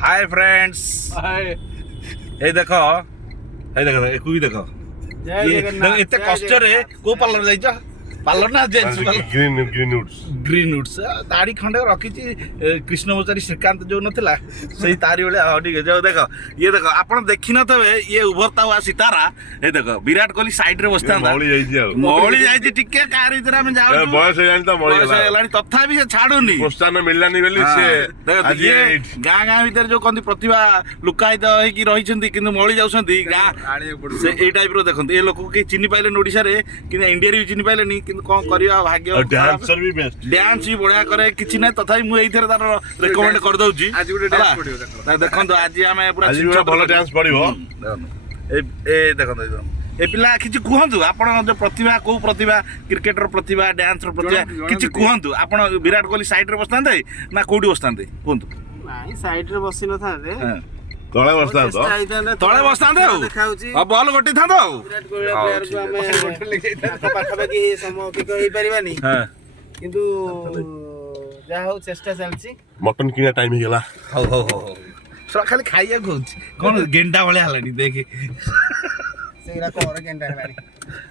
hi friends ये देखो एकु भी देखो ये एते कष्ट रे को पार्लर जाइछ पार्लर ना ग्रीन वुड्स दाढ़ी खंडे रखी कृष्णमचारी श्रीकांत जो नथिला सही तारी बेले हां ठीक है जो देखो ये देखो आपण देखि न तबे ये उभरता हुआ सितारा ये देखो विराट कोहली साइड रे बसता मौली जाइछि टिके कार इधर हम जाउ बयस हेलानी त मौली हेलानी तथापि से छाडुनी प्रोत्साहन मिललानी बेली से आज गाँ गाँ भीतर जो कहते प्रतिभा लुकायित होगी रही किंतु मौली जाउछंती गाँ से ए टाइप रो देखंत ए लोक के चिन्हि पाइले ओडिसा रे कि इंडिया रे भी चिन्हि पाइले नी किंतु कोन करिया भाग्य डांसर भी बेस्ट डांस भी बढ़िया करे किछि नै तथापि मु एइथरे तार रेकमेंड कर दउची आज गुटे डांस पडियो देखंत आज हमें पूरा आज भी भलो डांस पडियो ए देखंत ए पिला किछि कुहंतु आपण जो प्रतिभा को प्रतिभा क्रिकेटर प्रतिभा डांस रो प्रतिभा किछि कुहंतु आपण विराट कोहली साइड रे बसतांते ना कोडी बसतांते कुहंतु नाही साइड रे बसी न थाते तळे बसता तळे बसतांते आ बॉल गोटी थांदो विराट कोहली प्लेयर को हमें पाखा पाखी समय पिक होई परिबानी हां किंतु जा हो चेष्टा चलची मटन किना टाइम ही गेला हो सो खाली खाइया कहूछ कोन गेंडा भले हलानी देख सेरा कोर केंडा हलानी